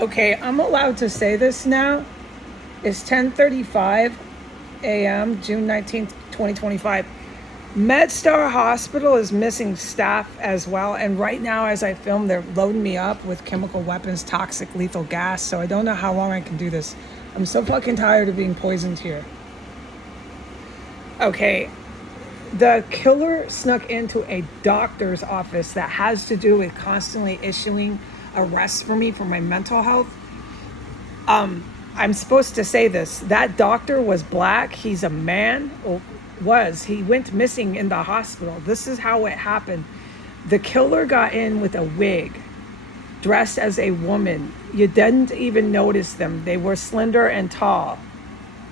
Okay, I'm allowed to say this now. It's 10:35 a.m., June 19th, 2025. MedStar Hospital is missing staff as well. And right now, as I film, they're loading me up with chemical weapons, toxic, lethal gas. So I don't know how long I can do this. I'm so fucking tired of being poisoned here. Okay, the killer snuck into a doctor's office that has to do with constantly issuing arrests for me for my mental health. I'm supposed to say this. That doctor was black. He's a man. He went missing in the hospital. This is how it happened. The killer got in with a wig, dressed as a woman. You didn't even notice them. They were slender and tall.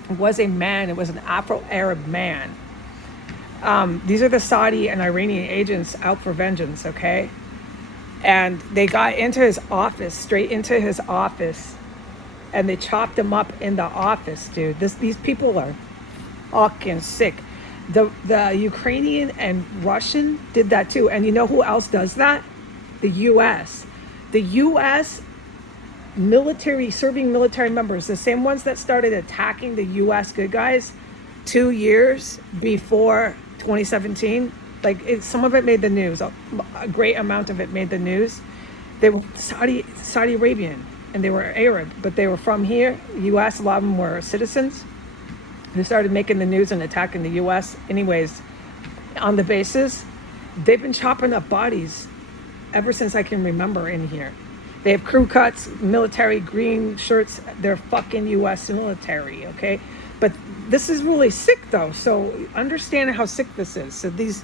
It was a man. It was an Afro-Arab man. These are the Saudi and Iranian agents out for vengeance, okay? And they got into his office, straight into his office, and they chopped him up in the office, dude. These people are fucking sick. The Ukrainian and Russian did that too. And you know who else does that? The U.S. The U.S. serving military members, the same ones that started attacking the U.S. good guys 2 years before 2017. Some of it made the news. A great amount of it made the news. They were Saudi Arabian and they were Arab, but they were from here. U.S. A lot of them were citizens who started making the news and attacking the U.S. Anyways, on the bases, they've been chopping up bodies ever since I can remember in here. They have crew cuts, military green shirts. They're fucking U.S. military, okay? But this is really sick, though. So understand how sick this is. So these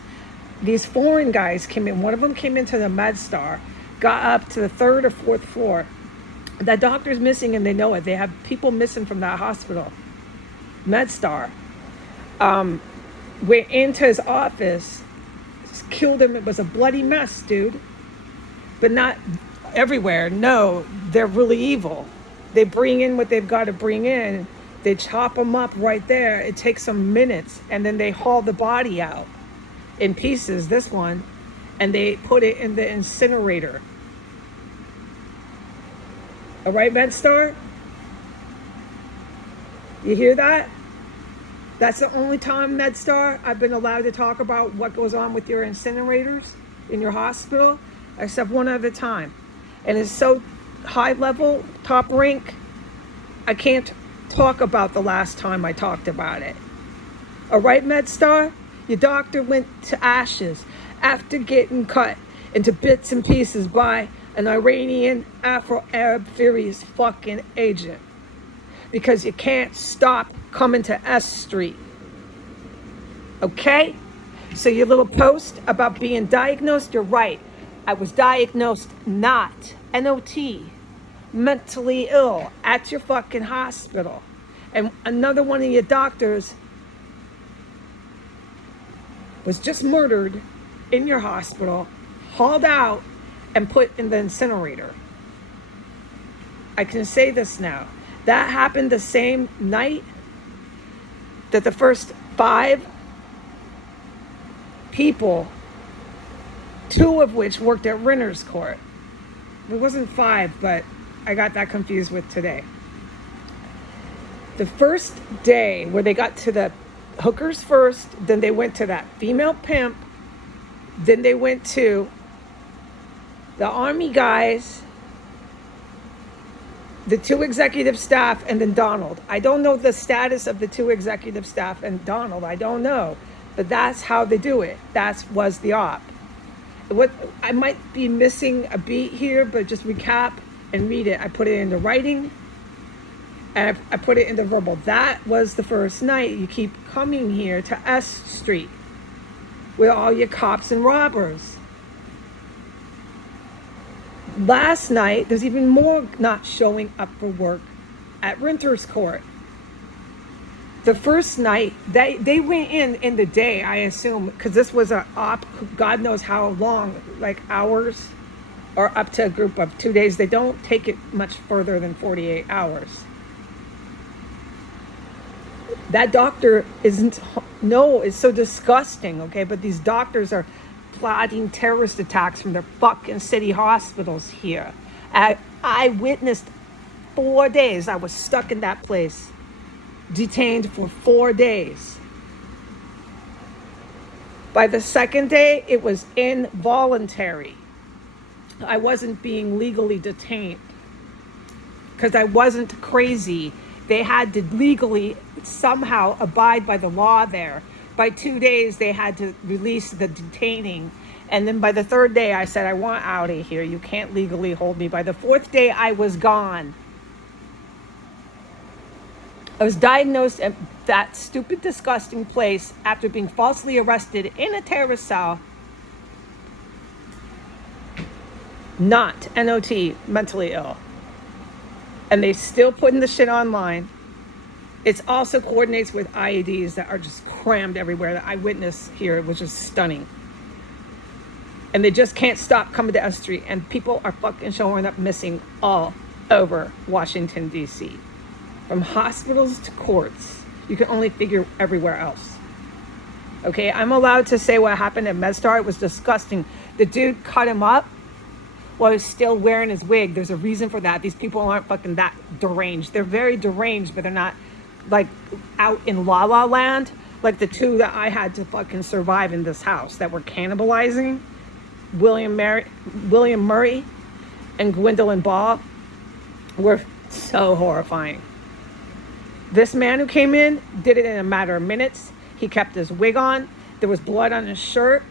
foreign guys came in. One of them came into the MedStar, got up to the third or fourth floor. That doctor's missing, and they know it. They have people missing from that hospital. MedStar went into his office, killed him. It was a bloody mess, dude. But not everywhere. No, they're really evil. They bring in what they've got to bring in. They chop them up right there. It takes some minutes, and then they haul the body out in pieces, this one, and they put it in the incinerator. All right, MedStar? You hear that? That's the only time, MedStar, I've been allowed to talk about what goes on with your incinerators in your hospital, except one other time. And it's so high level, top rank, I can't talk about the last time I talked about it. All right, MedStar? Your doctor went to ashes after getting cut into bits and pieces by an Iranian Afro-Arab furious fucking agent. Because you can't stop coming to S Street. Okay? So your little post about being diagnosed, you're right. I was diagnosed not, N-O-T, mentally ill at your fucking hospital. And another one of your doctors was just murdered in your hospital, hauled out, and put in the incinerator. I can say this now. That happened the same night that the first 5 people, 2 of which worked at Renter's Court. It wasn't 5, but I got that confused with today. The first day where they got to the hookers first, then they went to that female pimp, then they went to the army guys, the 2 executive staff, and then Donald. I don't know the status of the 2 executive staff and Donald. I don't know. But that's how they do it. That was the op. What I might be missing a beat here, but just recap and read it. I put it into writing, and I put it into verbal. That was the first night. You keep coming here to S Street with all your cops and robbers. Last night, there's even more not showing up for work at Renter's Court. The first night, they went in the day, I assume, because this was a op, God knows how long, like hours, or up to a group of 2 days. They don't take it much further than 48 hours. That doctor it's so disgusting, okay? But these doctors are plotting terrorist attacks from their fucking city hospitals here. I witnessed 4 days. I was stuck in that place, detained for 4 days. By the second day, it was involuntary. I wasn't being legally detained because I wasn't crazy. They had to legally somehow abide by the law there. By 2 days, they had to release the detaining. And then by the third day, I said, I want out of here. You can't legally hold me. By the fourth day, I was gone. I was diagnosed at that stupid, disgusting place after being falsely arrested in a terrorist cell. Not, N-O-T, mentally ill. And they still putting the shit online. It also coordinates with IEDs that are just crammed everywhere. The eyewitness here was just stunning. And they just can't stop coming to S Street. And people are fucking showing up missing all over Washington, D.C. From hospitals to courts. You can only figure everywhere else. Okay, I'm allowed to say what happened at MedStar. It was disgusting. The dude cut him up while he's still wearing his wig. There's a reason for that. These people aren't fucking that deranged. They're very deranged, but they're not like out in La La Land, like the two that I had to fucking survive in this house that were cannibalizing, William Murray and Gwendolyn Ball, were so horrifying. This man who came in did it in a matter of minutes. He kept his wig on. There was blood on his shirt,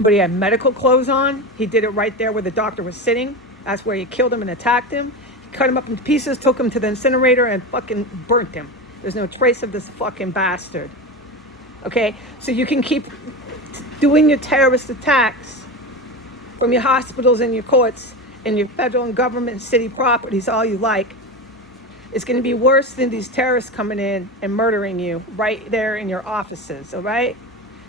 but he had medical clothes on. He did it right there where the doctor was sitting. That's where he killed him and attacked him. He cut him up into pieces, took him to the incinerator, and fucking burnt him. There's no trace of this fucking bastard. Okay? So you can keep doing your terrorist attacks from your hospitals and your courts and your federal and government city properties all you like. It's going to be worse than these terrorists coming in and murdering you right there in your offices, all right?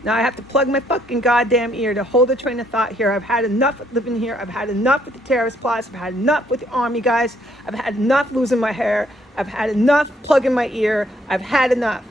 Now I have to plug my fucking goddamn ear to hold a train of thought here. I've had enough living here. I've had enough with the terrorist plots. I've had enough with the army guys. I've had enough losing my hair. I've had enough plugging my ear. I've had enough.